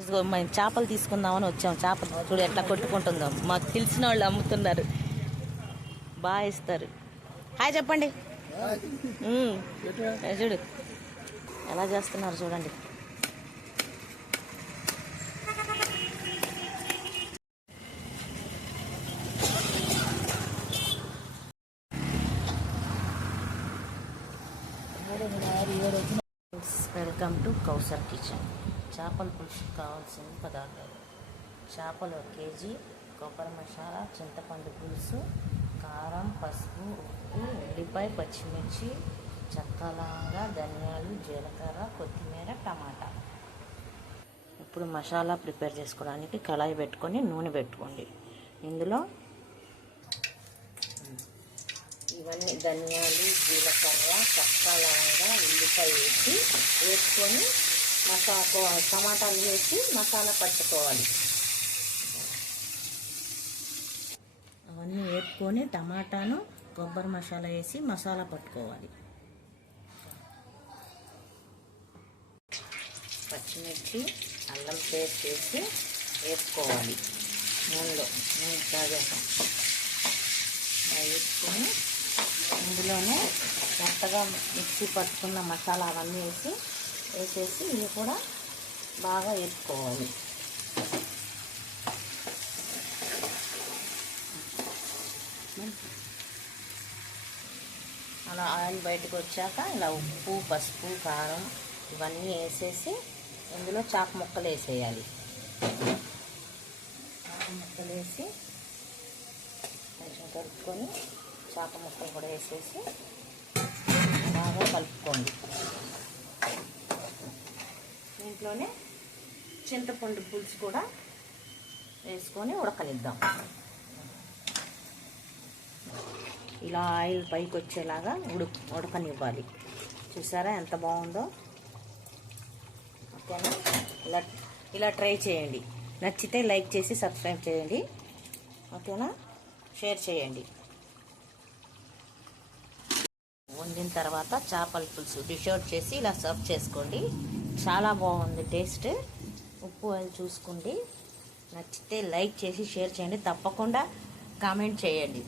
మేము చేపలు తీసుకుందామని వచ్చాం. చేపలు చూడు ఎట్లా కొట్టుకుంటుందో. మాకు తెలిసిన వాళ్ళు అమ్ముతున్నారు, బాగా ఇస్తారు. హాయ్ చెప్పండి. చూడు ఎలా చేస్తున్నారు చూడండి. Welcome to Kausar kitchen. చేపల పులుసుకు కావాల్సిన పదార్థాలు: చేపలు 1 కేజీ, కొబ్బరి మసాలా, చింతపండు పులుసు, కారం, పసుపు, ఉప్పు, ఉల్లిపాయ, పచ్చిమిర్చి, చెక్క, లవంగా, ధనియాలు, జీలకర్ర, కొత్తిమీర, టమాటా. ఇప్పుడు మసాలా ప్రిపేర్ చేసుకోవడానికి కళాయి పెట్టుకొని నూనె పెట్టుకోండి. ఇందులో ఇవన్నీ ధనియాలు, జీలకర్ర, చెక్క, లవంగా, ఉల్లిపాయ వేసుకొని టమాటాలు వేసి మసాలా పట్టుకోవాలి. అవన్నీ వేసుకొని టమాటాను, కొబ్బరి మసాలా వేసి మసాలా పట్టుకోవాలి. పచ్చిమిర్చి, అల్లం పేస్ట్ వేసి వేసుకోవాలి. నూనె తాగాక వేసుకొని ఇందులోనే మెత్తగా మిక్సీ పట్టుకున్న మసాలా అవన్నీ వేసేసి ఇవి కూడా బాగా వేసుకోవాలి. అలా ఆయిల్ బయటకు వచ్చాక ఇలా ఉప్పు, పసుపు, కారం ఇవన్నీ వేసేసి ఇందులో చేప ముక్కలు వేసేయాలి. చేప ముక్కలు వేసి కొంచెం కలుపుకొని చేప ముక్కలు కూడా వేసేసి బాగా కలుపుకోండి. దీంట్లోనే చింతపండు పులుసు కూడా వేసుకొని ఉడకనిద్దాం. ఇలా ఆయిల్ పైకి వచ్చేలాగా ఉడకనివ్వాలి. చూసారా ఎంత బాగుందో? ఓకేనా? ఇలా ట్రై చేయండి. నచ్చితే లైక్ చేసి సబ్స్క్రైబ్ చేయండి. ఓకేనా? షేర్ చేయండి. వండిన తర్వాత చేపల పులుసు డిష్ అవుట్ చేసి ఇలా సర్వ్ చేసుకోండి. చాలా బాగుంది టేస్ట్. ఉప్పు అది చూసుకోండి. నచ్చితే లైక్ చేసి షేర్ చేయండి. తప్పకుండా కామెంట్ చేయండి.